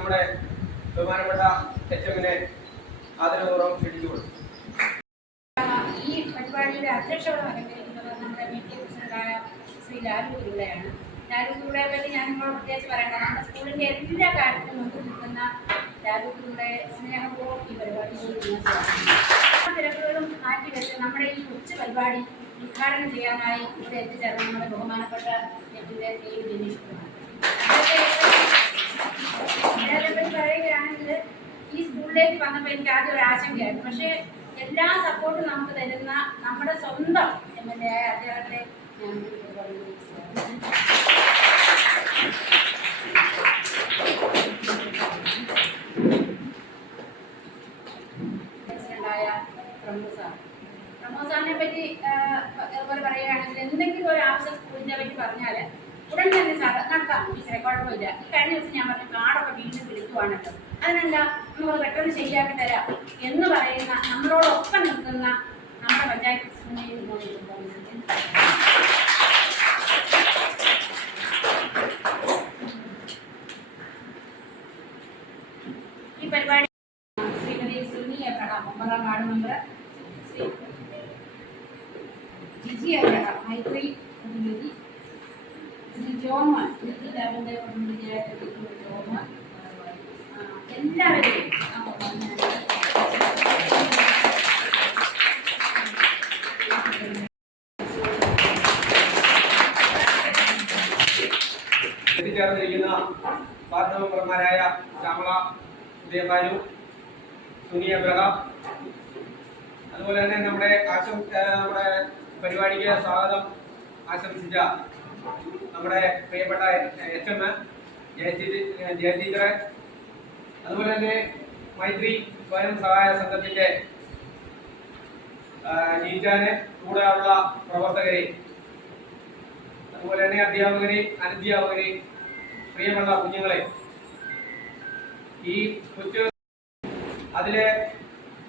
നമ്മുടെ ബഹുമാനപ്പെട്ട എച്ച്എമ്മിനെ ആദരപൂർവ്വം ക്ഷണിച്ചുകൊള്ളു. ഈ പരിപാടിയുടെ അധ്യക്ഷത വഹിക്കുന്നത് നമ്മുടെ മീഡിയ പ്രസിഡന്റായ ശ്രീ ലാലു ഗുരുവിനെയാണ്. ലാലു ഗുരുവിനെ പറ്റി ഞാൻ നിങ്ങളോട് പ്രത്യേകിച്ച് പറയണ്ട. നമ്മുടെ സ്കൂളിൻ്റെ എല്ലാ കാര്യത്തിലും മുമ്പ് നിൽക്കുന്ന ലാലു ഗുരുവിന്റെ സ്നേഹപൂർവ്വം ഈ പരിപാടി തിരക്കുകളും മാറ്റിവെച്ച് നമ്മുടെ ഈ കൊച്ചു പരിപാടി ഉദ്ഘാടനം ചെയ്യാനായി ഇവിടെ എത്തിച്ചേർന്ന നമ്മുടെ ബഹുമാനപ്പെട്ട എപ്പിന്റെ ദിനേശ് കുമാർ. അദ്ദേഹത്തെപ്പറ്റി പറയുകയാണെങ്കിൽ ഈ സ്കൂളിലേക്ക് വന്നപ്പോൾ എനിക്ക് ആദ്യം ഒരു ആശങ്കയായിരുന്നു. പക്ഷേ എല്ലാ സപ്പോർട്ടും നമുക്ക് തരുന്ന നമ്മുടെ സ്വന്തം MLA ആയ അദ്ദേഹത്തെ പ്രസിഡന്റായ പ്രമോദ് സാറിനെ പറ്റി അതുപോലെ പറയുകയാണെങ്കിൽ എന്തെങ്കിലും ഒരു ആവശ്യം സ്കൂളിനെ പറ്റി പറഞ്ഞാൽ ഉടൻ തന്നെ സാർ നടത്താം ടീച്ചറെ, കുഴപ്പമില്ല. ഈ കഴിഞ്ഞ ദിവസം ഞാൻ പറഞ്ഞു കാടൊക്കെ വീണ്ടും വിളിക്കുവാണല്ലോ, അതിനെന്താ നമുക്ക് പെട്ടെന്ന് ശരിയാക്കി തരാം എന്ന് പറയുന്ന നമ്മളോടൊപ്പം നിൽക്കുന്ന നമ്മുടെ പഞ്ചായത്ത് ഈ പരിപാടി ശ്രീമതി സുനി എബ്രഹാം 9ാം ward member, Shri Jiji Abraham Maithri പ്രതിനിധി, ശ്രീ ജോമൻ ലാബിന്റെ പ്രതിനിധിയായ ജോമൻ, എല്ലാവരെയും എത്തിച്ചേർന്നിരിക്കുന്ന വാർഡ് മെമ്പർമാരായ ശ്യാമള ഉദയഭാനു, സുനി എബ്രഹാം, അതുപോലെ തന്നെ നമ്മുടെ പരിപാടിക്ക് സ്വാഗതം ആശംസിച്ച നമ്മുടെ പ്രിയപ്പെട്ട HM ജയ ടീച്ചറെ, അതുപോലെ തന്നെ മൈത്രി സ്വയം സഹായ സംഘത്തിന്റെ ടീച്ചറിനെ, കൂടെയുള്ള പ്രവർത്തകരെ, അതുപോലെ തന്നെ അധ്യാപകരെ, അനധ്യാപകരെ, പ്രിയപ്പെട്ട കുഞ്ഞുങ്ങളെ, ഈ കൊച്ചു അതിലെ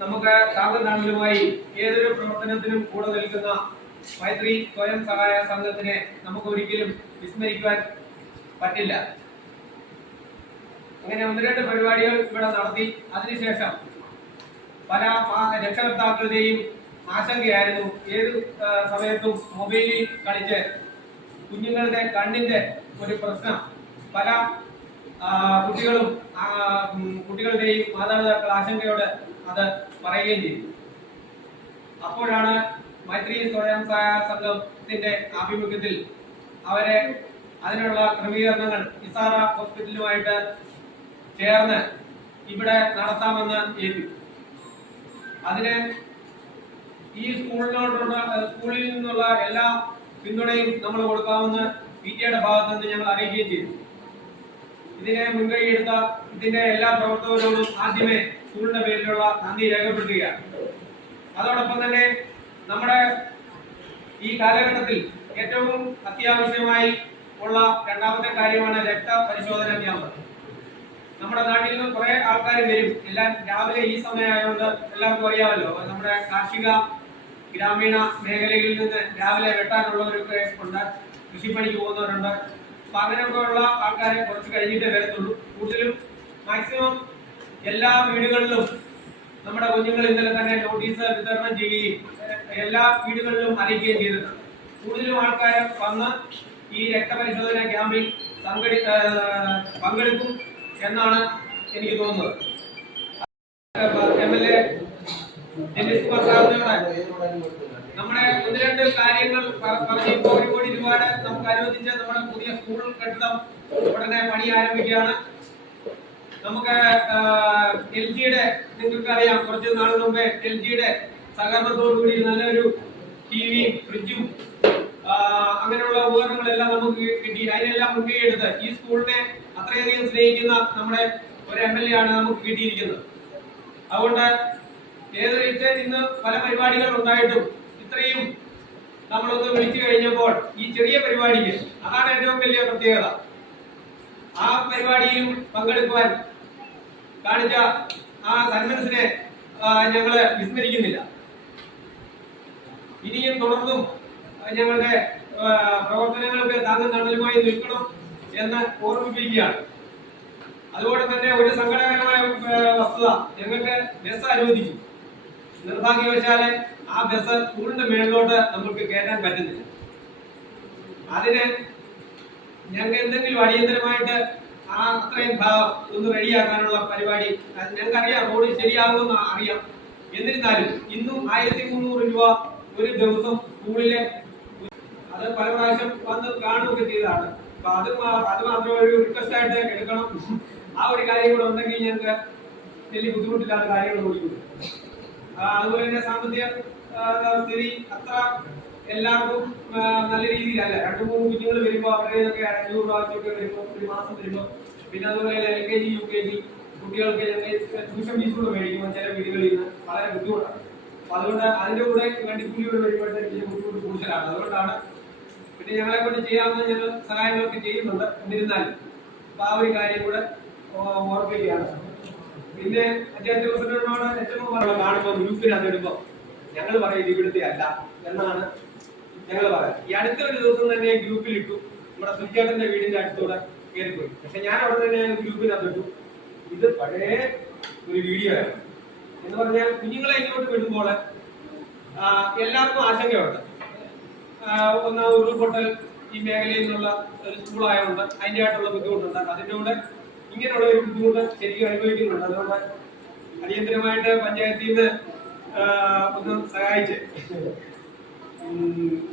നമുക്ക് താങ്ങും തണലുമായി ഏതൊരു പ്രവർത്തനത്തിനും കൂടെ നിൽക്കുന്ന മൈത്രി സ്വയം സഹായ സംഘത്തിനെ നമുക്ക് ഒരിക്കലും വിസ്മരിക്കുവാൻ പറ്റില്ല. അങ്ങനെ 1-2 പരിപാടികൾ ഇവിടെ നടത്തി. അതിനുശേഷം പല രക്ഷകർത്താക്കളുടെയും ആശങ്കയായിരുന്നു ഏത് സമയത്തും മൊബൈലിൽ കളിച്ച് കുഞ്ഞുങ്ങളുടെ കണ്ണിന്റെ ഒരു പ്രശ്നം പല കുട്ടികളുടെയും മാതാപിതാക്കൾ ആശങ്കയോട് അത് പറയുകയും ചെയ്തു. അപ്പോഴാണ് മൈത്രി സ്വയം സഹായ സംഘത്തിന്റെ ആഭിമുഖ്യത്തിൽ അവരെ അതിനുള്ള ക്രമീകരണങ്ങൾ ഇസാറ ഹോസ്പിറ്റലുമായിട്ട് ചേർന്ന് ഇവിടെ നടത്താമെന്ന് ഏറ്റു. അതിന് ഈ സ്കൂളിൽ നിന്നുള്ള എല്ലാ പിന്തുണയും നമ്മൾ കൊടുക്കാമെന്ന് PTA ഭാഗത്ത് നിന്ന് ഞങ്ങൾ അറിയിക്കുകയും ചെയ്തു. ഇതിനെ മുൻകൈയെടുത്ത ഇതിന്റെ എല്ലാ പ്രവർത്തകരോടും ആദ്യമേ സ്കൂളിന്റെ പേരിലുള്ള നന്ദി രേഖപ്പെടുത്തുകയാണ്. അതോടൊപ്പം തന്നെ നമ്മുടെ ഈ കാലഘട്ടത്തിൽ ഏറ്റവും അത്യാവശ്യമായി ഉള്ള രണ്ടാമത്തെ കാര്യമാണ് രക്തപരിശോധന ക്യാമ്പ്. നമ്മുടെ നാട്ടിൽ നിന്ന് കുറെ ആൾക്കാർ വരും. എല്ലാം രാവിലെ ഈ സമയമായതുകൊണ്ട് എല്ലാവർക്കും അറിയാമല്ലോ, നമ്മുടെ കാർഷിക ഗ്രാമീണ മേഖലകളിൽ നിന്ന് രാവിലെ വെട്ടാനുള്ളവരൊക്കെ ഉണ്ട്, കൃഷിപ്പണിക്ക് പോകുന്നവരുണ്ട്. അപ്പൊ അങ്ങനെയൊക്കെ ഉള്ള ആൾക്കാരെ കുറച്ച് കഴിഞ്ഞിട്ടേ വരത്തുള്ളൂ. കൂടുതലും മാക്സിമം എല്ലാ വീടുകളിലും നമ്മുടെ കുഞ്ഞുങ്ങൾ ഇന്നലെ തന്നെ നോട്ടീസ് വിതരണം ചെയ്യുകയും എല്ലാ വീടുകളിലും അറിയിക്കുകയും ചെയ്തിട്ടുണ്ട്. കൂടുതലും ആൾക്കാർ വന്ന് ഈ രക്തപരിശോധന ക്യാമ്പിൽ പങ്കെടുക്കും എന്നാണ് എനിക്ക് തോന്നുന്നത്. MLA ദിനേശ് കുമാർ സാറിനോട് നമ്മുടെ 1-2 കാര്യങ്ങൾ പറഞ്ഞ് കോടി രൂപയുടെ നമുക്ക് അനുവദിച്ച് നമ്മുടെ പുതിയ സ്കൂൾ കെട്ടിടം ഉടനെ പണി ആരംഭിക്കുകയാണ്. നമുക്ക് LGയുടെ നിങ്ങൾക്ക് അറിയാം, കുറച്ച് നാൾ മുമ്പേ LGയുടെ സഹകരണത്തോടുകൂടി നല്ലൊരു TV, ഫ്രിഡ്ജും അങ്ങനെയുള്ള ഉപകരണങ്ങളെല്ലാം നമുക്ക് കിട്ടി. അതിനെല്ലാം മുൻകൈയെടുത്ത് ഈ സ്കൂളിനെ അത്രയധികം സ്നേഹിക്കുന്ന നമ്മുടെ ഒരു MLA ആണ് നമുക്ക് കിട്ടിയിരിക്കുന്നത്. അതുകൊണ്ട് ഏതൊരു ഇന്ന് പല പരിപാടികൾ ഉണ്ടായിട്ടും ഇത്രയും നമ്മളൊന്ന് വിളിച്ചു കഴിഞ്ഞപ്പോൾ ഈ ചെറിയ പരിപാടിക്ക് അതാണ് ഏറ്റവും വലിയ പ്രത്യേകത. ആ പരിപാടിയിലും പങ്കെടുക്കുവാൻ കാണിച്ച ആ സന്മനസ്സിനെ ഞങ്ങള് വിസ്മരിക്കുന്നില്ല. ഇനിയും തുടർന്നും ഞങ്ങളുടെ പ്രവർത്തനങ്ങൾക്ക് താങ്ങും തണലുമായി നിൽക്കണം എന്ന് ഓർമ്മിപ്പിക്കുകയാണ്. അതുപോലെ തന്നെ ഒരു സങ്കടകരമായ വസ്തുത, ഞങ്ങൾക്ക് ബസ് അനുവദിച്ചു. നിർഭാഗ്യവശാല് ആ ബസ് സ്കൂളിന്റെ മേളിലോട്ട് നമുക്ക് കയറ്റാൻ പറ്റുന്നില്ല. അതിന് ഞങ്ങൾക്ക് എന്തെങ്കിലും അടിയന്തരമായിട്ട് ആ അത്രയും ഭാഗം ഒന്ന് റെഡിയാക്കാനുള്ള പരിപാടി, ഞങ്ങൾക്കറിയാം റോഡ് ശരിയാകുമെന്ന് അറിയാം. എന്നിരുന്നാലും ഇന്നും 1300 രൂപ ഒരു ദിവസം സ്കൂളിലെ, അത് പല പ്രാവശ്യം വന്ന് കാണുകയൊക്കെ ചെയ്തതാണ്. അപ്പൊ അത് മാത്രം ഒരു റിക്വസ്റ്റ് ആയിട്ട് എടുക്കണം. ആ ഒരു കാര്യം കൂടെ ഉണ്ടെങ്കിൽ ഞങ്ങൾക്ക് വലിയ ബുദ്ധിമുട്ടില്ലാത്ത കാര്യങ്ങൾ ഓടിക്കുന്നു. അതുപോലെ തന്നെ സാമ്പത്തിക സ്ഥിതി അത്ര എല്ലാവർക്കും നല്ല രീതിയിലല്ല. 2-3 കുഞ്ഞുങ്ങൾ വരുമ്പോൾ അവരുടെയൊക്കെ 500 രൂപ വെച്ചൊക്കെ വരുമ്പോൾ ഒരു മാസം വരുമ്പോൾ, പിന്നെ അതുപോലെ LKG UKG കുട്ടികൾക്ക് ട്യൂഷൻ ഫീസ് കൂടെ മേടിക്കുമ്പോൾ ചില വീടുകളിൽ നിന്ന് വളരെ ബുദ്ധിമുട്ടാണ്. അപ്പൊ അതുകൊണ്ട് അതിന്റെ കൂടെ വണ്ടിക്കൂലിയോട് വരുമ്പോഴത്തേക്ക് ബുദ്ധിമുട്ട് കൂടുതലാണ്. അതുകൊണ്ടാണ് പിന്നെ ഞങ്ങളെ കൊണ്ട് ചെയ്യാവുന്ന ഞങ്ങൾ സഹായങ്ങളൊക്കെ ചെയ്യുന്നുണ്ട്. എന്നിരുന്നാലും അപ്പൊ ആ ഒരു കാര്യം കൂടെ ഓർമ്മിക്കുകയാണ്. പിന്നെ പഞ്ചായത്ത് പ്രസിഡന്റിനോട് ഏറ്റവും കാണുമ്പോൾ ഗ്രൂപ്പിനകത്ത് ഇടുമ്പോൾ ഞങ്ങൾ പറയും ഇവിടുത്തെ അല്ല എന്നാണ് ഞങ്ങൾ പറയാം. ഈ അടുത്ത ഒരു ദിവസം തന്നെ ഗ്രൂപ്പിൽ ഇട്ടു, നമ്മുടെ സുചേട്ടന്റെ വീടിന്റെ അടുത്തൂടെ കയറിപ്പോയി. പക്ഷെ ഞാൻ അവിടെ തന്നെ ഗ്രൂപ്പിനകത്ത് ഇട്ടു, ഇത് പഴയ ഒരു വീഡിയോ ആണ് എന്ന് പറഞ്ഞാൽ കുഞ്ഞുങ്ങളെ ഇങ്ങോട്ട് വിടുമ്പോൾ എല്ലാവർക്കും ആശങ്കയുണ്ട്. ഒന്ന് ഉരുൾപൊട്ടൽ ഈ മേഖലയിൽ നിന്നുള്ള ഒരു സ്കൂളായതുകൊണ്ട് അതിൻ്റെ ആയിട്ടുള്ള ബുദ്ധിമുട്ടുണ്ട്. അതിൻ്റെ കൂടെ ഇങ്ങനെയുള്ള ഒരു ബുദ്ധിമുട്ട് ശരിക്കും അനുഭവിക്കുന്നുണ്ട്. അതുകൊണ്ട് അടിയന്തരമായിട്ട് പഞ്ചായത്തിൽ നിന്ന് ഒന്ന് സഹായിച്ച്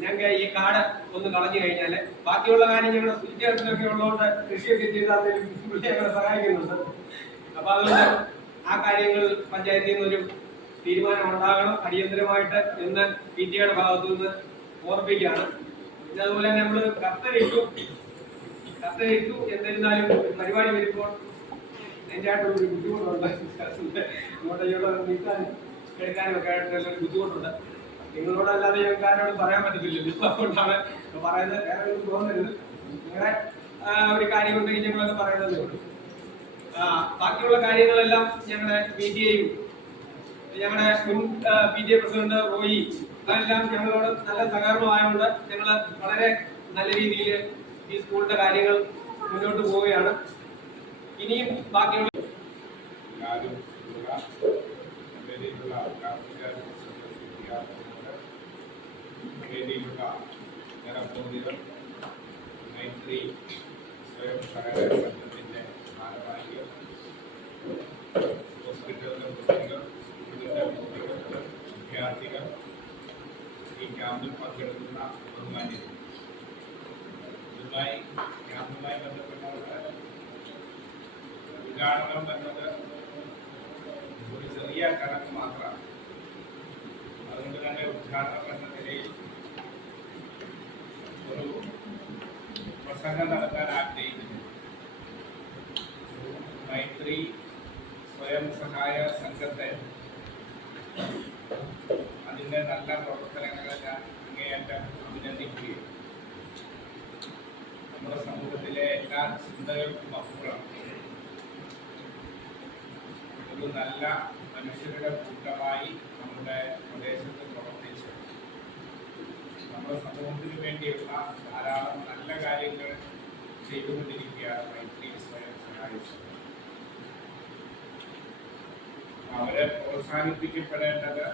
ഞങ്ങൾക്ക് ഈ കാട് ഒന്ന് കളഞ്ഞു കഴിഞ്ഞാല് ബാക്കിയുള്ള കാര്യം ഞങ്ങളുടെ സുചേട്ടനൊക്കെ ഉള്ളതുകൊണ്ട് കൃഷിയൊക്കെ ചെയ്താൽ ഞങ്ങളെ സഹായിക്കുന്നുണ്ട്. അപ്പൊ അതുകൊണ്ട് ആ കാര്യങ്ങൾ പഞ്ചായത്തിൽ നിന്നൊരു തീരുമാനം ഉണ്ടാകണം അടിയന്തരമായിട്ട് എന്ന് PTA ഭാഗത്തു നിന്ന് ഓർമ്മിപ്പിക്കുകയാണ്. പിന്നെ അതുപോലെ തന്നെ നമ്മൾ കത്തരിട്ടു. എന്നിരുന്നാലും പരിപാടി വരുമ്പോൾ അതിൻ്റെ ആയിട്ടുള്ള ഒരു ബുദ്ധിമുട്ടുണ്ട്. ഇങ്ങോട്ടേക്കുള്ള നീക്കാനും എടുക്കാനും ഒക്കെ ആയിട്ടുള്ള ഒരു ബുദ്ധിമുട്ടുണ്ട്. നിങ്ങളോടല്ലാതെ ഞങ്ങൾക്ക് ആരോട് പറയാൻ പറ്റത്തില്ലല്ലോ. അതുകൊണ്ടാണ് പറയുന്നത്. വേറെ ഒന്നും തോന്നരുത്. നിങ്ങളെ ഒരു കാര്യം ഉണ്ടെങ്കിൽ ഞങ്ങളത് പറയുന്നതേ ഉള്ളൂ. ബാക്കിയുള്ള കാര്യങ്ങളെല്ലാം ഞങ്ങളുടെ PTA-യും ഞങ്ങളുടെ മുൻ PTA പ്രസിഡന്റ് റോയി അതെല്ലാം ഞങ്ങളോട് നല്ല സഹകരണമായതുകൊണ്ട് ഞങ്ങൾ വളരെ നല്ല രീതിയിൽ ഈ സ്കൂളിന്റെ കാര്യങ്ങൾ മുന്നോട്ട് പോവുകയാണ്. ഇനിയും ബാക്കിയുള്ള മൈത്രി സ്വയം സഹായ സംഘത്തിന്റെ ഭാരവാഹികൾ, ഹോസ്പിറ്റലിലെ കുട്ടികൾ, വിദ്യാർത്ഥികൾ, ഈ ക്യാമ്പിൽ പങ്കെടുക്കുന്ന ബഹുമാന്യർ, ക്യാമ്പുമായി ബന്ധപ്പെട്ടവരുടെ ഉദ്ഘാടനം എന്നത് ഒരു ചെറിയ കണക്ക് മാത്രമാണ്. അതുകൊണ്ട് തന്നെ ഉദ്ഘാടനം എന്ന നിലയിൽ ഒരു പ്രസംഗം നടത്താൻ ആഗ്രഹിക്കുന്നു. മൈത്രി സ്വയം സഹായ സംഘത്തെ അതിൻ്റെ നല്ല പ്രവർത്തനങ്ങളെ ഞാൻ അങ്ങേയറ്റം അഭിനന്ദിക്കുകയും നമ്മുടെ സമൂഹത്തിലെ എല്ലാ ചിന്തകൾക്കും അപ്പുറം ഒരു നല്ല മനുഷ്യരുടെ കൂട്ടമായി നമ്മുടെ പ്രദേശത്ത് പ്രവർത്തിച്ച് നമ്മുടെ സമൂഹത്തിന് വേണ്ടിയുള്ള ധാരാളം നല്ല കാര്യങ്ങൾ ചെയ്തുകൊണ്ടിരിക്കുകയാണ് മൈത്രി സ്വയം സഹായ സംഘം. അവരെ പ്രോത്സാഹിപ്പിക്കപ്പെടേണ്ടത്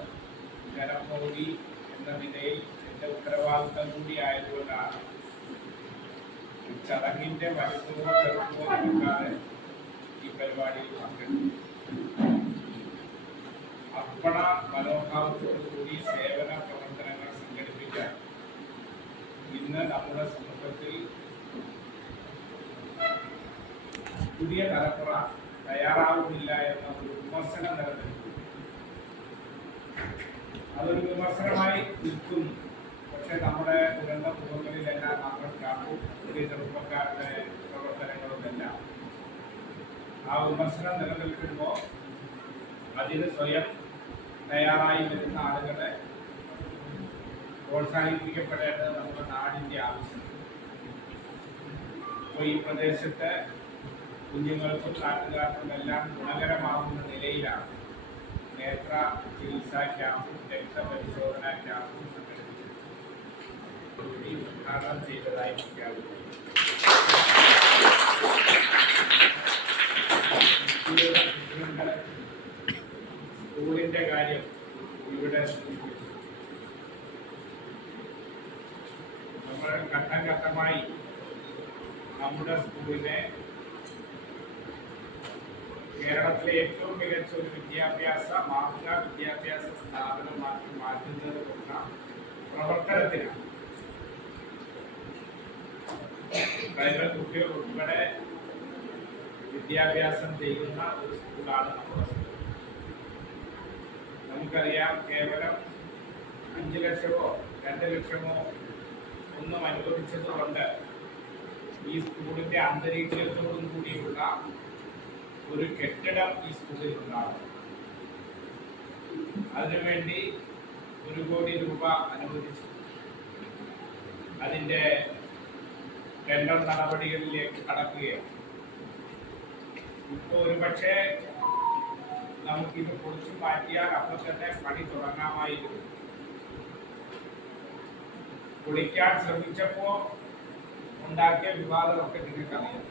ജനമോദി എന്ന നിലയിൽ എൻ്റെ ഉത്തരവാദിത്തം കൂടി ആയതുകൊണ്ടാണ് ചടങ്ങിന്റെ വലുപ്പമോ ചെറുപ്പമോ നോക്കാതെ ഈ പരിപാടിയിൽ പങ്കെടുത്തു. അർപ്പണ മനോഭാവത്തോടുകൂടി സേവന പ്രവർത്തനങ്ങൾ സംഘടിപ്പിക്കാൻ ഇന്ന് നമ്മുടെ സമൂഹത്തിൽ പുതിയ തലമുറ തയ്യാറാവുന്നില്ല എന്ന ഒരു വിമർശനം നിലനിൽക്കുന്നു. അതൊരു വിമർശനമായി നിൽക്കുന്നു. പക്ഷെ നമ്മുടെ ദുരന്ത മുഖങ്ങളിലെല്ലാം നമ്മൾ കാണും പുതിയ ചെറുപ്പക്കാരുടെ പ്രവർത്തനങ്ങളുമെല്ലാം. ആ വിമർശനം നിലനിൽക്കുമ്പോൾ അതിന് സ്വയം തയ്യാറായി വരുന്ന ആളുകളെ പ്രോത്സാഹിപ്പിക്കപ്പെടേണ്ടത് നമ്മുടെ നാടിൻ്റെ ആവശ്യം. അപ്പോൾ ഈ പ്രദേശത്തെ കുഞ്ഞുങ്ങൾക്കും നാട്ടുകാർക്കും എല്ലാം ഗുണകരമാവുന്ന നിലയിലാണ് നേത്ര ചികിത്സാ ക്യാമ്പും രക്തപരിശോധനാ ക്യാമ്പും സംഘടിപ്പിച്ചത്. ഉദ്ഘാടനം ചെയ്തതായി പ്രഖ്യാപിച്ചു. സൂചിപ്പിച്ചു. നമ്മൾ ഘട്ടം ഘട്ടമായി നമ്മുടെ സ്കൂളിനെ കേരളത്തിലെ ഏറ്റവും മികച്ച ഒരു മാതൃകാ വിദ്യാഭ്യാസ സ്ഥാപനമാക്കി മാറ്റുന്നതിനുള്ള പ്രവർത്തനത്തിനാണ്. പ്രൈവറ്റ് കുട്ടികൾ ഉൾപ്പെടെ വിദ്യാഭ്യാസം ചെയ്യുന്ന ഒരു സ്കൂളാണ് നമ്മുടെ സ്കൂൾ. നമുക്കറിയാം, കേവലം 5 ലക്ഷമോ 2 ലക്ഷമോ ഒന്നും അനുവദിച്ചതുകൊണ്ട് ഈ സ്കൂളിന്റെ അന്തരീക്ഷത്തോടും കൂടിയുള്ള ഒരു കെട്ടിടം ഈ സ്കൂളിൽ ഉണ്ടാകും. അതിനുവേണ്ടി 1 കോടി രൂപ അനുവദിച്ചു. അതിന്റെ ടെൻഡർ നടപടികളിലേക്ക് കടക്കുകയാണ്. ഇപ്പോൾ ഒരുപക്ഷെ നമുക്കിത് പൊളിച്ചു മാറ്റിയാൽ അപ്പോൾ തന്നെ പണി തുടങ്ങാമായിരുന്നു. പൊളിക്കാൻ ശ്രമിച്ചപ്പോൾ ഉണ്ടാക്കിയ വിവാദമൊക്കെ നിങ്ങൾക്കറിയാം.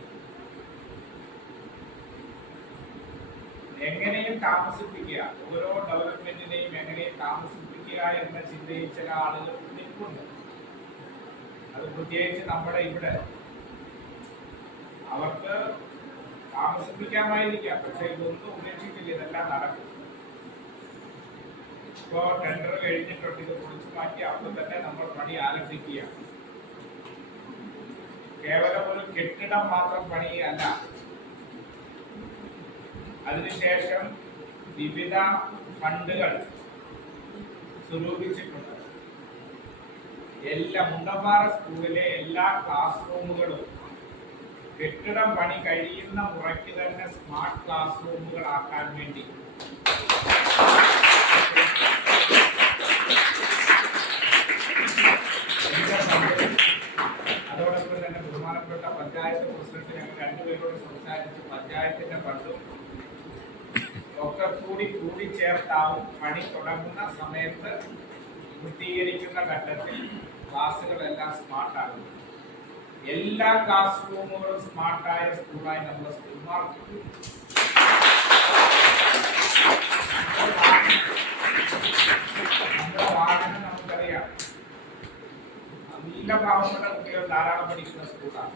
എങ്ങനെയും താമസിപ്പിക്കുക, ഓരോ ഡെവലപ്മെന്റിനെയും എങ്ങനെയും താമസിപ്പിക്കുക എന്ന ചിന്തയിൽ ചില ആളുകൾ നിൽക്കുന്നു. അത് പ്രത്യേകിച്ച് നമ്മുടെ ഇവിടെ അവർക്ക് താമസിപ്പിക്കാമായിരിക്കാം, പക്ഷെ ഇതൊന്നും ഉപേക്ഷിക്കില്ല, ഇതെല്ലാം നടക്കും. ഇപ്പോ ടെൻഡർ കഴിഞ്ഞിട്ടുണ്ട്, ഇത് പൊളിച്ചു മാറ്റി അപ്പോൾ തന്നെ നമ്മൾ പണി ആരംഭിക്കുക. കേവലം ഒരു കെട്ടിടം മാത്രം പണിയല്ല, അതിനുശേഷം വിവിധ ഫണ്ടുകൾ സ്വരൂപിച്ചിട്ടുണ്ട്. മുണ്ടമ്പാറ സ്കൂളിലെ എല്ലാ ക്ലാസ് റൂമുകളും കെട്ടിടം പണി കഴിയുന്ന മുറയ്ക്ക് തന്നെ സ്മാർട്ട് ക്ലാസ് റൂമുകളാക്കാൻ വേണ്ടി അതോടൊപ്പം തന്നെ ബഹുമാനപ്പെട്ട പഞ്ചായത്ത് പ്രസിഡന്റ് ഞങ്ങൾ രണ്ടുപേരോട് സംസാരിച്ച് പഞ്ചായത്തിന്റെ ഫണ്ടും ഒക്കെ കൂടിച്ചേർത്താവും പണി തുടങ്ങുന്ന സമയത്ത് പൂർത്തീകരിക്കുന്ന ഘട്ടത്തിൽ ക്ലാസ്സുകളെല്ലാം സ്മാർട്ടാകും. എല്ലാ ക്ലാസ് റൂമുകളും സ്മാർട്ടായ സ്കൂളായി നമ്മുടെ സ്കൂൾ മാറും. നമ്മുടെ വാഹനം നമുക്കറിയാം, നല്ല പാവപ്പെട്ട കുട്ടികൾ ധാരാളം പഠിക്കുന്ന സ്കൂളാണ്.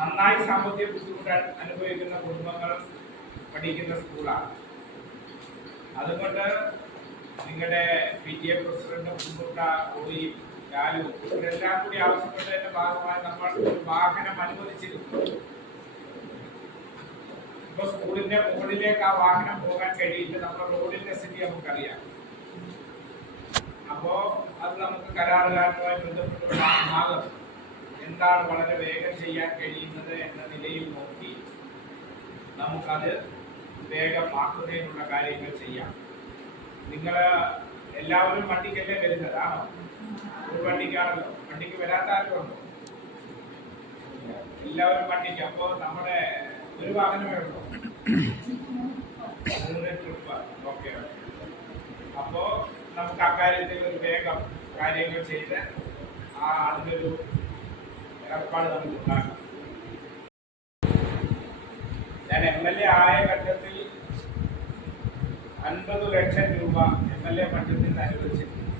നന്നായി സാമ്പത്തിക ബുദ്ധിമുട്ട് അനുഭവിക്കുന്ന കുടുംബങ്ങൾ പഠിക്കുന്ന സ്കൂളാണ്. അതുകൊണ്ട് നിങ്ങളുടെ PTA പ്രസിഡന്റ് മുൻകൂട്ട പോയി ലാലു ഇവരെല്ലാം കൂടി ആവശ്യപ്പെട്ടതിന്റെ ഭാഗമായി നമ്മൾ ഒരു വാഹനം അനുവദിച്ചിരുന്നു. ഇപ്പൊ സ്കൂളിന്റെ മുകളിലേക്ക് ആ വാഹനം പോകാൻ കഴിയില്ല, നമ്മുടെ റോഡിന്റെ സ്ഥിതി നമുക്കറിയാം. അപ്പോ അത് നമുക്ക് കരാറുകാരനുമായി ബന്ധപ്പെട്ടുള്ള ഭാഗം എന്താണ് വളരെ വേഗം ചെയ്യാൻ കഴിയുന്നത് എന്ന നിലയിൽ നോക്കി നമുക്കത് വേഗമാക്കുന്നതിനുള്ള കാര്യങ്ങൾ ചെയ്യാം. നിങ്ങൾ എല്ലാവരും വണ്ടിക്കല്ലേ വരുന്നതാണോ? ഒരു വണ്ടിക്കാണല്ലോ, വണ്ടിക്ക് വരാത്ത ആരും ഉണ്ടോ? എല്ലാവരും വണ്ടിക്ക്. അപ്പോൾ നമ്മുടെ ഒരു വാഹനമേ ഉള്ളൂ. ഓക്കെ, അപ്പോ നമുക്ക് അക്കാര്യത്തിൽ ഒരു വേഗം കാര്യങ്ങൾ ചെയ്ത് അതിനൊരു ഏർപ്പാട് നമുക്ക് ഉണ്ടാക്കാം. ഞാൻ MLA ആയ ഘട്ടത്തിൽ 50 ലക്ഷം രൂപ MLA ഫണ്ടിൽ നിന്ന് അനുവദിച്ചിട്ടുണ്ട്.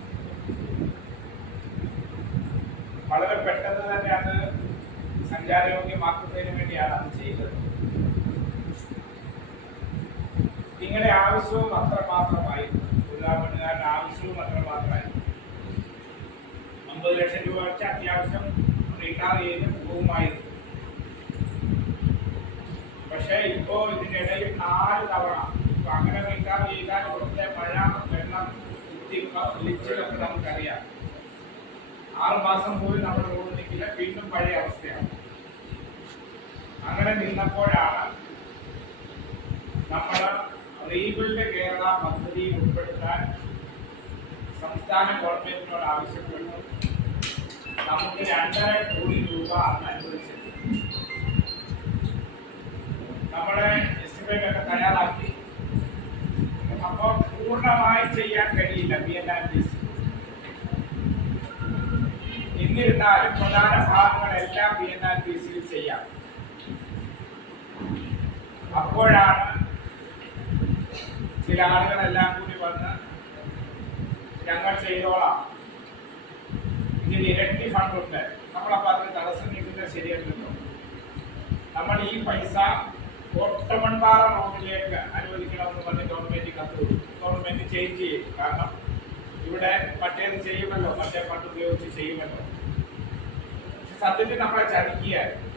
വളരെ പെട്ടെന്ന് തന്നെ അത് സഞ്ചാരയോഗ്യമാക്കുന്നതിന് വേണ്ടിയാണ് അത് ചെയ്തത്. നിങ്ങളുടെ ആവശ്യവും അത്രമാത്രമായിരുന്നു, ഉദാഹരണക്കാരുടെ ആവശ്യവും അത്രമാത്രമായിരുന്നു. 50 ലക്ഷം രൂപ വെച്ച് അത്യാവശ്യം റിക്കവർ ചെയ്ത് പോകുമായിരുന്നു. പക്ഷെ ഇപ്പോ ഇതിനിടയിൽ 4 തവണ അങ്ങനെ റിക്കവർ ചെയ്താൽ ഇവിടുത്തെ മഴ വെള്ളം ഒലിച്ചിലൊക്കെ നമുക്കറിയാം. 6 മാസം പോലും നമ്മുടെ റോഡ് നിൽക്കില്ല, വീണ്ടും പഴയ അവസ്ഥയാണ്. അങ്ങനെ നിന്നപ്പോഴാണ് നമ്മൾ റീബിൽഡ് കേരള പദ്ധതിയിൽ ഉൾപ്പെടുത്താൻ സംസ്ഥാന ഗവൺമെന്റിനോട് ആവശ്യപ്പെട്ടു. നമുക്ക് 2.5 കോടി രൂപ അന്ന് അനുവദിച്ചിട്ടുണ്ട്. നമ്മുടെ എസ്റ്റിമേറ്റ് ഒക്കെ തയ്യാറാക്കി. അപ്പോൾ പൂർണ്ണമായി ചെയ്യാൻ കഴിയില്ല BNRDC. എന്നിരുന്നാലും പ്രധാന ഭാഗങ്ങളെല്ലാം BNRDCയിൽ ചെയ്യാം. അപ്പോഴാണ് ചില ആളുകളെല്ലാം കൂടി വന്ന് ഞങ്ങൾ ചെയ്തോളാം, ഇതിന് ഇരട്ടി ഫണ്ടുണ്ട്, നമ്മളപ്പോൾ അതിന് തടസ്സം നീക്കുന്നത് ശരിയല്ലല്ലോ. നമ്മൾ ഈ പൈസ കോട്ടമൺപാറ റോഡിലേക്ക് അനുവദിക്കണമെന്ന് പറഞ്ഞ് ഗവൺമെന്റ് കത്ത് കൊടുത്തു. ഗവൺമെന്റ് ചേഞ്ച് ചെയ്യും. കാരണം ഇവിടെ മറ്റേത് ചെയ്യുമല്ലോ, മറ്റേ ഫണ്ട് ഉപയോഗിച്ച് ചെയ്യുമല്ലോ. പക്ഷെ സത്യത്തിൽ നമ്മളെ ചതിക്കുകയായിരുന്നു.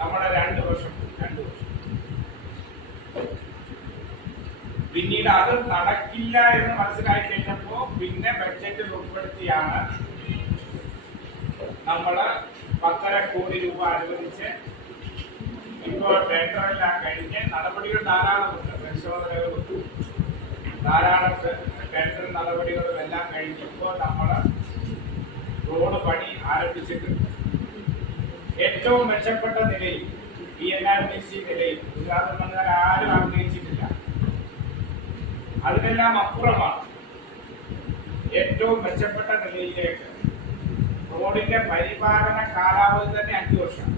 നമ്മുടെ 2 വർഷം പിന്നീട് അത് നടക്കില്ല എന്ന് മനസ്സിലായി കഴിഞ്ഞപ്പോ പിന്നെ ബഡ്ജറ്റിൽ ഉൾപ്പെടുത്തിയാണ് നമ്മള് 1.5 കോടി രൂപ അനുവദിച്ച് ഇപ്പോൾ ടെൻഡറെല്ലാം കഴിഞ്ഞ് നടപടികൾ ധാരാളമുണ്ട്, പരിശോധനകളുണ്ട്, ധാരാളം ടെൻഡർ നടപടികളും എല്ലാം കഴിഞ്ഞ് ഇപ്പോൾ നമ്മൾ റോഡ് പണി ആരംഭിച്ചിട്ടുണ്ട്. ഏറ്റവും മെച്ചപ്പെട്ട നിലയിൽ PNRDC നിലയിൽ ഉദ്ഘാടനം വന്നാൽ ആരും ആഗ്രഹിച്ചിട്ടില്ല. അതിനെല്ലാം അപ്പുറമാണ് ഏറ്റവും മെച്ചപ്പെട്ട നിലയിലേക്ക്. റോഡിന്റെ പരിപാലന കാലാവധി തന്നെ 5 വർഷം.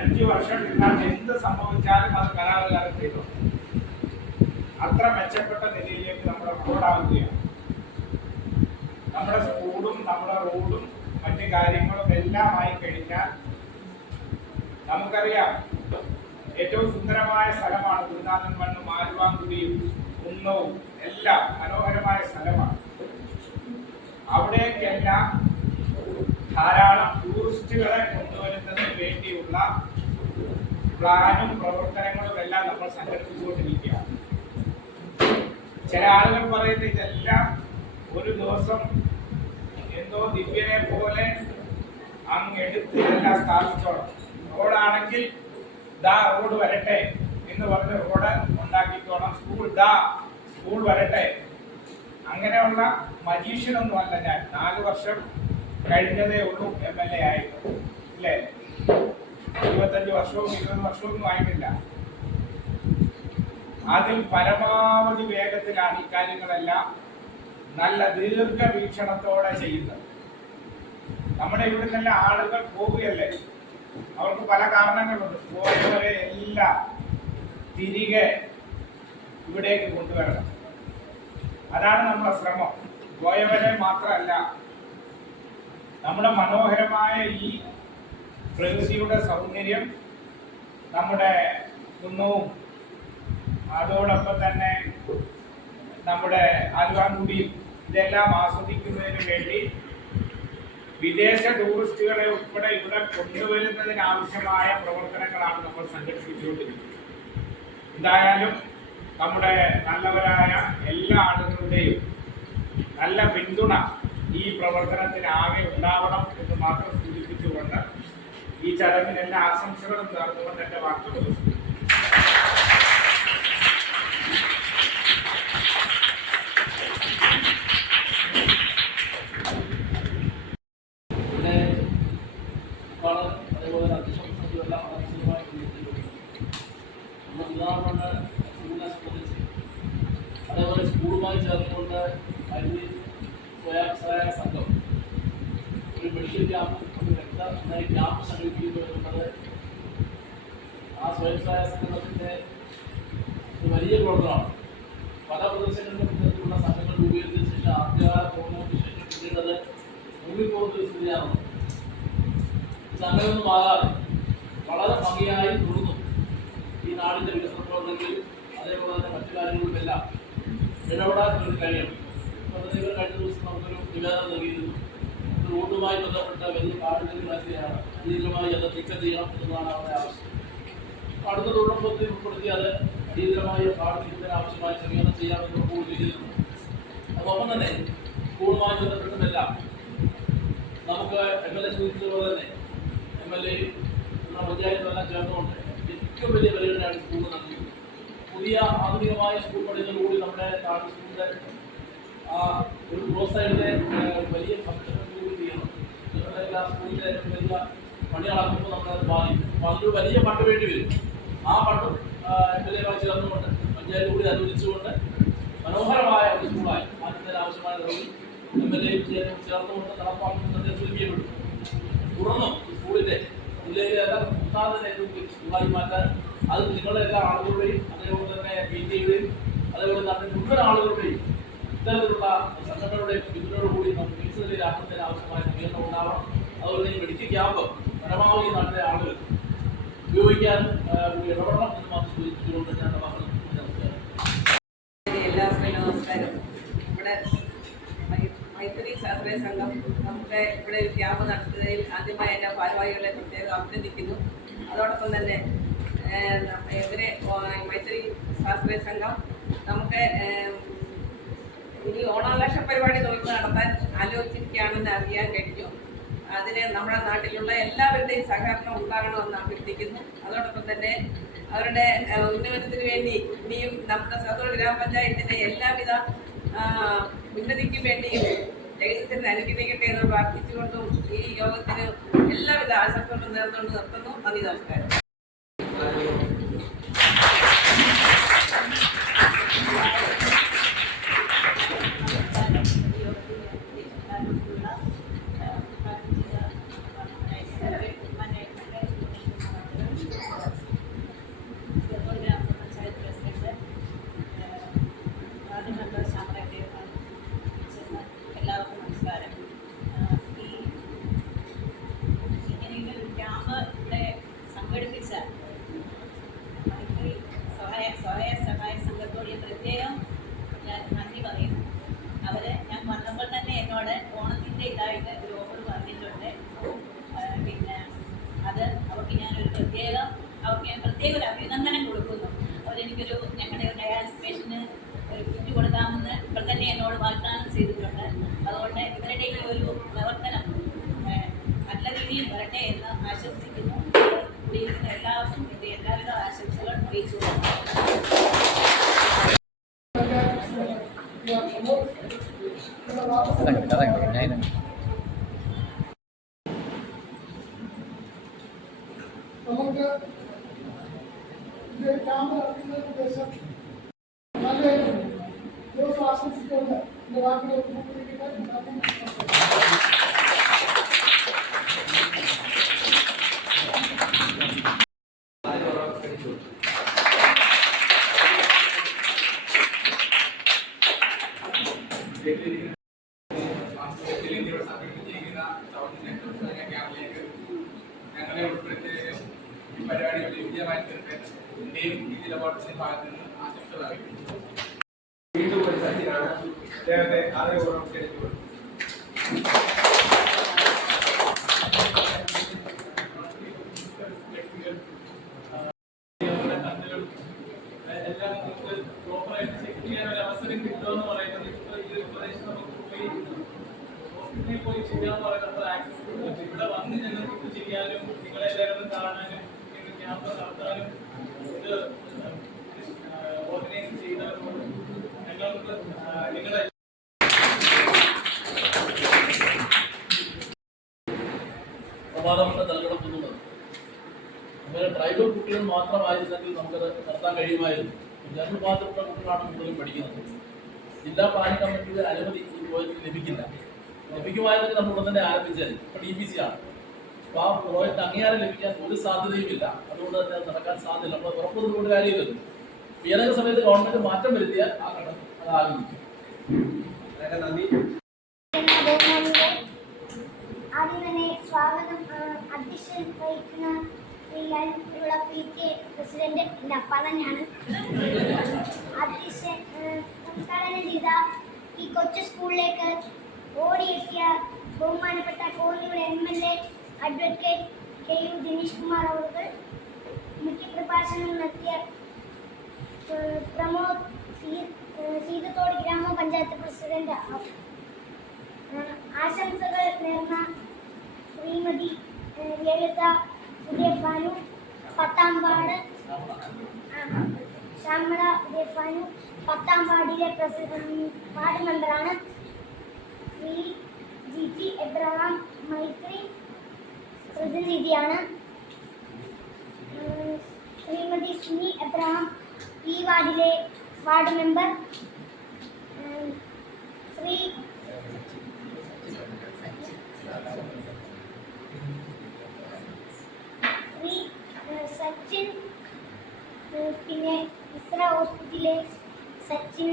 5 വർഷം ഇരുന്നാൽ എന്ത് സംഭവിച്ചാലും അത് കരാറുകാരൻ ചെയ്തു. അത്ര മെച്ചപ്പെട്ട നിലയിലേക്ക് നമ്മുടെ റോഡാവുകയാണ്. നമ്മുടെ സ്കൂളും നമ്മുടെ റോഡും മറ്റു കാര്യങ്ങളും എല്ലാം ആയി കഴിഞ്ഞാൽ നമുക്കറിയാം ഏറ്റവും സുന്ദരമായ സ്ഥലമാണ് ഗുരുനാഥൻ മണ്ണും ആലുവാങ്കുടിയും കുന്നവും എല്ലാം മനോഹരമായ സ്ഥലമാണ്. അവിടേക്കെല്ലാം ധാരാളം ടൂറിസ്റ്റുകളെ കൊണ്ടുവരുന്നതിന് വേണ്ടിയുള്ള പ്ലാനും പ്രവർത്തനങ്ങളും എല്ലാം നമ്മൾ സംഘടിപ്പിച്ചുകൊണ്ടിരിക്കുകയാണ്. ചില ആളുകൾ പറയുന്നത് ഇതെല്ലാം ഒരു ദിവസം എന്തോ ദിവ്യനെ പോലെ അങ്ങ് എടുത്ത് എല്ലാം സ്ഥാപിച്ചോണം. റോഡാണെങ്കിൽ ദാ റോഡ് വരട്ടെ എന്ന് പറഞ്ഞ് റോഡ് ഉണ്ടാക്കിക്കോണം. സ്കൂൾ വരട്ടെ. അങ്ങനെയുള്ള മജീഷ്യനൊന്നും അല്ല ഞാൻ. 4 വർഷം കഴിഞ്ഞതേ ഉള്ളൂ MLA ആയിട്ട്, ഇല്ലേ? 25 വർഷവും 20 വർഷവും ഒന്നും ആയിട്ടില്ല. അതിൽ പരമാവധി വേഗത്തിലാണ് ഇക്കാര്യങ്ങളെല്ലാം നല്ല ദീർഘവീക്ഷണത്തോടെ ചെയ്യുന്നത്. നമ്മുടെ ഇവിടെ നല്ല ആളുകൾ പോവുകയല്ലേ, അവർക്ക് പല കാരണങ്ങളുണ്ട്. പോയവരെ എല്ലാം തിരികെ ഇവിടേക്ക് കൊണ്ടുവരണം. അതാണ് നമ്മുടെ ശ്രമം. പോയവരെ മാത്രമല്ല, നമ്മുടെ മനോഹരമായ ഈ പ്രകൃതിയുടെ സൗന്ദര്യം, നമ്മുടെ കുന്നവും അതോടൊപ്പം തന്നെ നമ്മുടെ ആലുവാങ്കുടിയും ഇതെല്ലാം ആസ്വദിക്കുന്നതിന് വേണ്ടി വിദേശ ടൂറിസ്റ്റുകളെ ഉൾപ്പെടെ ഇവിടെ കൊണ്ടുവരുന്നതിനാവശ്യമായ പ്രവർത്തനങ്ങളാണ് നമ്മൾ സംഘടിപ്പിച്ചുകൊണ്ടിരിക്കുന്നത്. എന്തായാലും നമ്മുടെ നല്ലവരായ എല്ലാ ആളുകളുടെയും നല്ല പിന്തുണ ഈ പ്രവർത്തനത്തിന് ആകെ ഉണ്ടാവണം എന്ന് മാത്രം സൂചിപ്പിച്ചുകൊണ്ട് ഈ ചടങ്ങിന് എല്ലാ ആശംസകളും നേർന്നുകൊണ്ട് എന്റെ വാക്കുകൾ അതേപോലെ അധ്യക്ഷമെല്ലാം അതേപോലെ സ്കൂളുമായി ചേർന്നുകൊണ്ട് സ്വയം സഹായ സംഘം ഒരു മെഡിക്കൽ ക്യാമ്പ്, ഒരു ക്യാമ്പ് സംഘടിപ്പിക്കുന്നു എന്നുള്ളത് ആ സ്വയം സഹായ സംഘത്തിന്റെ ഒരു വലിയ പ്രവർത്തനമാണ്. പല പ്രദേശങ്ങളിലും ഇത്തരത്തിലുള്ള സംഘങ്ങൾ രൂപീകരിച്ചതിന് ശേഷം ആദ്യകാല പോകുന്നതിന് ശേഷം പിന്നീട് അത് മുങ്ങിപ്പോകുന്ന ഒരു സ്ഥിതിയാണ്. അങ്ങനെയൊന്നും ആകാതെ വളരെ ഭംഗിയായി തുടർന്നു ഈ നാടിന്റെ വികസന പ്രവർത്തനങ്ങളിൽ അതേപോലെ തന്നെ മറ്റു കാര്യങ്ങളിലെല്ലാം ഇടപെടാൻ വേണ്ടി കഴിയണം. പ്രത്യേകം കഴിഞ്ഞ ദിവസം നമുക്കൊരു നിവേദനം നൽകിയിരുന്നു. റോഡുമായി ബന്ധപ്പെട്ട വലിയ കാടുകളിൽ മേഖലയാണ്, അടിയന്തരമായി അത് നീക്കം ചെയ്യണം എന്നതാണ് അവരുടെ ആവശ്യം. അടുത്ത തൊഴിലുറപ്പത്തിൽ ഉൾപ്പെടുത്തി അത് അടിയന്തരമായി കാട് നീക്കുന്നതിന് ആവശ്യമായ ക്രമീകരണം ചെയ്യാമെന്ന് ഉറപ്പുവരുത്തിയിരുന്നു. അതോടൊപ്പം തന്നെ സ്കൂളുമായി ബന്ധപ്പെട്ടതെല്ലാം നമുക്ക് MLA സൂചിപ്പിച്ചതുപോലെ തന്നെ MLA പഞ്ചായത്തുമെല്ലാം ചേർന്നുകൊണ്ട് ഏറ്റവും വലിയ പരിഗണനയാണ് സ്കൂൾ നൽകിയത്. പുതിയ ആധുനികമായ സ്കൂൾ പണികളോടുകൂടി നമ്മുടെ നാട് സ്കൂളിന്റെ ഒരു പ്രോത്സാഹനത്തെ വലിയ സംരക്ഷണം ചെയ്യണം. സ്കൂളിന്റെ വലിയ പണി നടക്കുമ്പോൾ നമ്മളത് ബാധിക്കും. അപ്പോൾ അതിനൊരു വലിയ ഫണ്ട് വേണ്ടി വരും. ആ ഫണ്ട് MLA ചേർന്നുകൊണ്ട് പഞ്ചായത്ത് കൂടി അനുവദിച്ചുകൊണ്ട് മനോഹരമായ ഒരു സ്കൂളായി മാറ്റുന്നതിന് ആവശ്യമായ നടപടി MLA ചേർന്നുകൊണ്ട് നടപ്പാക്കുന്നത് സൂചിപ്പിക്കപ്പെട്ടു. തുടർന്നും സ്കൂളിന്റെ ജില്ലയിലെ സംസ്ഥാനത്തിന് ഏറ്റവും സുഖമായി മാറ്റാൻ അത് നിങ്ങളുടെ എല്ലാ ആളുകളുടെയും അതേപോലെ തന്നെ PTA-യുടെയും അതേപോലെ തന്നെ മുഴുവൻ ആളുകളുടെയും ഇത്തരത്തിലുള്ള സംഘടനകളുടെയും പിന്തുണയോടുകൂടി നമുക്ക് വികസിത നിലയിലാക്കുന്നതിന് ആവശ്യമായ നിയന്ത്രണം ഉണ്ടാവണം. അതുപോലെ ഈ മെഡിക്കൽ ക്യാമ്പ് പരമാവധി നാട്ടിലെ ആളുകൾ ഉപയോഗിക്കാൻ ഇടപെടണം എന്ന് മാത്രം സൂചിപ്പിച്ചുകൊണ്ട് ഞാൻ വാക്കുകൾ എല്ലാവർക്കും നമസ്കാരം. ഇവിടെ മൈത്രി ശാസ്ത്രീയ സംഘം നമുക്ക് ഇവിടെ ഒരു ക്യാമ്പ് നടത്തുന്നതിൽ ആദ്യമായി എൻ്റെ ഭാരവാഹികളെ പ്രത്യേകം അഭിനന്ദിക്കുന്നു. അതോടൊപ്പം തന്നെ ഇവരെ മൈത്രി ശാസ്ത്രീയ സംഘം നമുക്ക് ഇനി ഓണാഘോഷ പരിപാടി നോക്കി നടത്താൻ ആലോചിച്ചിരിക്കുകയാണെന്ന് അറിയാൻ കഴിഞ്ഞു. അതിന് നമ്മുടെ നാട്ടിലുള്ള എല്ലാവരുടെയും സഹകരണം ഉണ്ടാകണമെന്ന് അഭ്യർത്ഥിക്കുന്നു. അതോടൊപ്പം തന്നെ അവരുടെ ഉന്നമനത്തിന് വേണ്ടി ഇനിയും നമ്മുടെ സദൂർ ഗ്രാമപഞ്ചായത്തിൻ്റെ എല്ലാവിധ ഉന്നതിക്കും വേണ്ടിയും ജഗദീശനെ അനുഗ്രഹിക്കട്ടെ എന്ന് പ്രാർത്ഥിച്ചുകൊണ്ടും ഈ യോഗത്തിന് എല്ലാവിധ ആശംസകളും നേർന്നുകൊണ്ട് നിർത്തുന്നു. നന്ദി, നമസ്കാരം. എല്ലാവർക്കും നമസ്കാരം. ഇങ്ങനെയൊരു ക്യാമ്പ് ഇവിടെ സംഘടിപ്പിച്ച മൈത്രി സ്വയ സഹായ സംഘത്തോട് പ്രത്യേകം ഞാൻ നന്ദി പറയുന്നു. ഞാൻ വന്നപ്പോൾ തന്നെ എന്നോട് ഓണത്തിൻ്റെ ഇതായിട്ട് ഒരു ഓഫർ പറഞ്ഞിട്ടുണ്ട്. പിന്നെ അത് അവർക്ക് ഞാൻ പ്രത്യേക ഒരു അഭിനന്ദനം കൊടുക്കുന്നു. അവരെനിക്കൊരു ഞങ്ങളുടെ ഡയാലിസിസ് പേഷ്യന് ഒരു കിറ്റ് കൊടുക്കാമെന്ന് ഇപ്പോൾ തന്നെ എന്നോട് വാഗ്ദാനം ചെയ്തിട്ടുണ്ട്. അതുകൊണ്ട് ഇവരുടെ ഈ ഒരു പ്രവർത്തനം നല്ല രീതിയിൽ വരട്ടെ എന്ന് ആശംസിക്കുന്നു. കൂടിയിരിക്കുന്ന എല്ലാവർക്കും എൻ്റെ എല്ലാവിധ ആശംസകൾ അറിയിച്ചു. നമുക്ക് ഇത് ക്യാമ്പ് നടത്തുന്ന ഉദ്ദേശം നല്ലതായിരുന്നു. ദിവസം ആശംസിച്ചുകൊണ്ട് എൻ്റെ വാക്കുകൾ ഞങ്ങളെ ഉൾപ്പെടുത്തി ഈ പരിപാടികൾ വിജയമായി തീർക്കാൻ ഇന്ത്യയും ഈ നിലപാടിന്റെ ഭാഗത്ത് നിന്ന് ആശംസകൾ അറിയിക്കുന്നു. വീണ്ടും ഒരു സജ്ജനാണ് അദ്ദേഹത്തെ ആദരപൂർവ്വം ക്ഷണിച്ചുകൊള്ളുന്നു. എല്ലാം നമുക്ക് പ്രോപ്പറായിട്ട് ചെക്ക് ചെയ്യാൻ ഒരു അവസരം കിട്ടുമെന്ന് പറയുന്നത് ഈ ഒരു പ്രദേശത്ത് നമുക്ക് പോയി ഹോസ്പിറ്റലിൽ പോയി ചെയ്യാൻ പറയുന്നത് ആക്സസ് കൊടുക്കും. ഇവിടെ വന്ന് ഞങ്ങൾക്ക് ചെയ്യാനും നിങ്ങളെല്ലാവരും കാണാനും ക്യാമ്പ് നടത്താനും ഇത് ഓർഗനൈസ് ചെയ്തവരോട് ഞങ്ങൾക്ക് നിങ്ങളെ പ്രഭാതമുണ്ട് നൽകണമെന്നുള്ളത് അങ്ങനെ ട്രൈബൽ കുട്ടികൾ മാത്രമായിരുന്നെങ്കിൽ നമുക്കത് നടത്താൻ കഴിയുമായിരുന്നു. ജനറൽ ഭാഗത്തുള്ള കുട്ടികളാണ് കൂടുതലും പഠിക്കുന്നത്. ജില്ലാ പ്ലാനിംഗ് കമ്മിറ്റിയുടെ അനുമതി ഈ പ്രോജക്റ്റ് ലഭിക്കില്ല. ലഭിക്കുമായിരുന്നെങ്കിൽ നമ്മൾ തന്നെ ആരംഭിച്ചത് ഇപ്പോൾ DPC ആണ്. അപ്പോൾ ആ പ്രോജക്റ്റ് അംഗീകാരം ലഭിക്കാൻ ഒരു സാധ്യതയുമില്ല. അതുകൊണ്ട് തന്നെ അത് നടക്കാൻ സാധ്യത നമ്മൾ ഉറപ്പൊന്നും കാര്യമില്ലല്ലോ. ഏതെങ്കിലും സമയത്ത് ഗവൺമെന്റ് മാറ്റം വരുത്തിയാൽ ആ ഘടന അതാകുന്നു. നന്ദി. ആദ്യം തന്നെ സ്വാഗതം അധ്യക്ഷൻ വഹിക്കുന്ന PTA പ്രസിഡന്റ് എൻ്റെ അപ്പ തന്നെയാണ്. അധ്യക്ഷൻ ഉദ്ഘാടനം ചെയ്ത ഈ കൊച്ചു സ്കൂളിലേക്ക് ഓടിയെത്തിയ ബഹുമാനപ്പെട്ട കോന്നിയുടെ MLA advocate KU Dinesh Kumar അവർ, മുഖ്യപ്രഭാഷണം നടത്തിയ പ്രമോദ് സീതത്തോട് ഗ്രാമപഞ്ചായത്ത് പ്രസിഡന്റ്, ആശംസകൾ നേർന്ന ശ്രീമതി ലളിത ഉദയഭാനു, 10ാം വാർഡ് ശ്യാമള ഉദയഭാനു 10ാം വാർഡിലെ വാർഡ് മെമ്പറാണ്. ശ്രീ GG എബ്രഹാം മൈത്രി പ്രതിനിധിയാണ്. ശ്രീമതി സുനി എബ്രഹാം ഈ വാർഡിലെ വാർഡ് മെമ്പർ. ശ്രീ സച്ചിൻ, പിന്നെ ഇസ്ര ഹോസ്പിറ്റലിലെ സച്ചിൻ,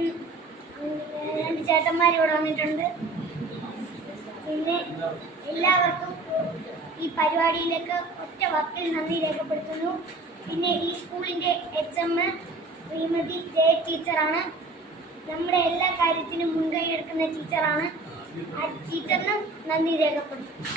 രണ്ട് ചേട്ടന്മാരിവിടെ വന്നിട്ടുണ്ട്. പിന്നെ എല്ലാവർക്കും ഈ പരിപാടിയിലേക്ക് ഒറ്റ വാക്കിൽ നന്ദി രേഖപ്പെടുത്തുന്നു. പിന്നെ ഈ സ്കൂളിൻ്റെ HM ശ്രീമതി ജയ ടീച്ചറാണ്. നമ്മുടെ എല്ലാ കാര്യത്തിനും മുൻകൈ എടുക്കുന്ന ടീച്ചറാണ്. ആ ടീച്ചറിനും നന്ദി രേഖപ്പെടുത്തുന്നു.